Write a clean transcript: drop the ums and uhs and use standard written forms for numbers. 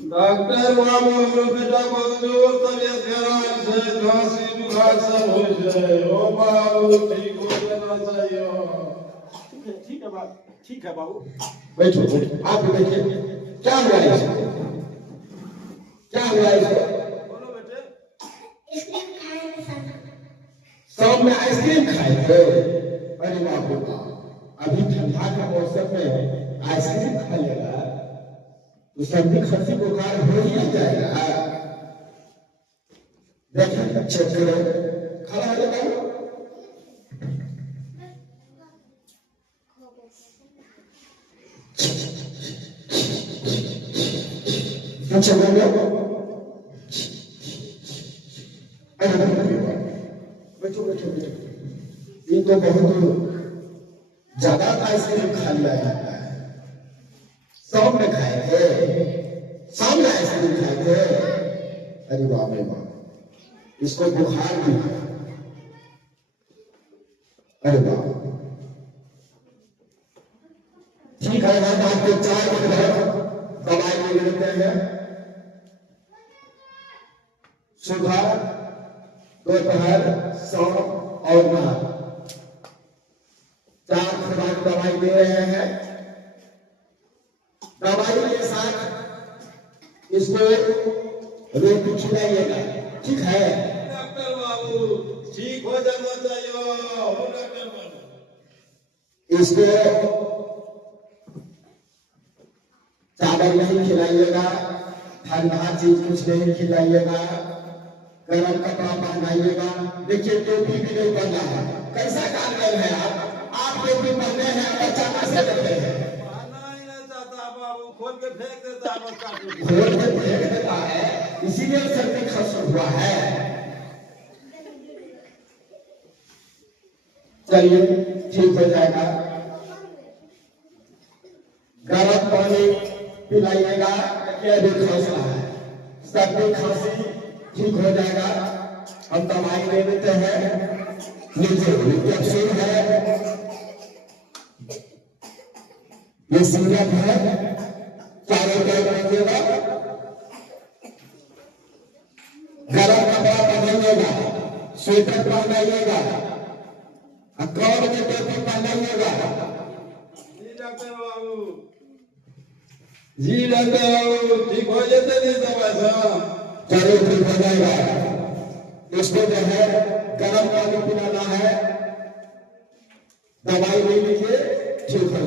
Doctor बाबू हमरो बेटा को जो तबीयत खराब है, खांसी बुखार सब हो जाए। ओ बाबू ठीक हो जाना चाहिए। ठीक है बाबू, ठीक है बाबू। बैठो बैठो, आप भी बैठिए। क्या हुआ है इसको? क्या हुआ है इसको? बोलो बेटे। आइसक्रीम खाए थे सर। शाम में आइसक्रीम खाए थे? अरे बाप रे बाप, अभी ठंडा का मौसम में आइसक्रीम खा लेगा तो सर्दी खांसी बुखार हो ही जाएगा। देखिए चेक करो, खड़ा हो जाओ। अच्छा बोलो। बैठो बैठो बैठो। ये तो बहुत ज्यादा आइसक्रीम खा लिया है। शाम में खाए थे? शाम में आइसक्रीम खाए थे? अरे बाप रे बाप, इसको बुखार भी है। अरे बाप, ठीक है, हम आपको 4 दिन दवाई ले लेते हैं। सुबह, दोपहर, शाम और रात 4 खुराक दवाई दे रहे हैं। दवाई के साथ इसको रोटी खिलाइएगा, ठीक है? डॉक्टर बाबू ठीक हो जाना चाहिए। ओ डॉक्टर बाबू इसको चावल नहीं खिलाइएगा, ठंडा चीज कुछ नहीं खिलाइएगा, गर्म कपड़ा पहनाइएगा। देखिए टोपी भी नहीं पहना है, कैसा काम है आप टोपी पहने हैं, बच्चा कैसे करते हैं? पढ़ना ही नहीं चाहता बाबू, खोल के फेंक देता है बच्चा को। खोल के फेंक देता है, इसीलिए सर्दी खांसी हुआ है। चलिए ठीक हो जाएगा। गर्म पानी पिलाइएगा, क्या भी खांसला है, सर्दी खांसी ठीक हो जाएगा। हम दवाई ले लेते हैं। लीजिए कैप्सूल है, ये सिरप है, चारों टाइम लीजिएगा। गर्म कपड़ा पहनाइएगा, स्वेटर पहनाइएगा, कौर में टोपी पहनाइएगा। जी डॉक्टर बाबू, जी डॉक्टर बाबू ठीक हो जाते नहीं दवाई से। चलो ठीक हो जाएगा। इसको जो है गर्म पानी पिलाना है, दवाई ले लीजिए, ठीक हो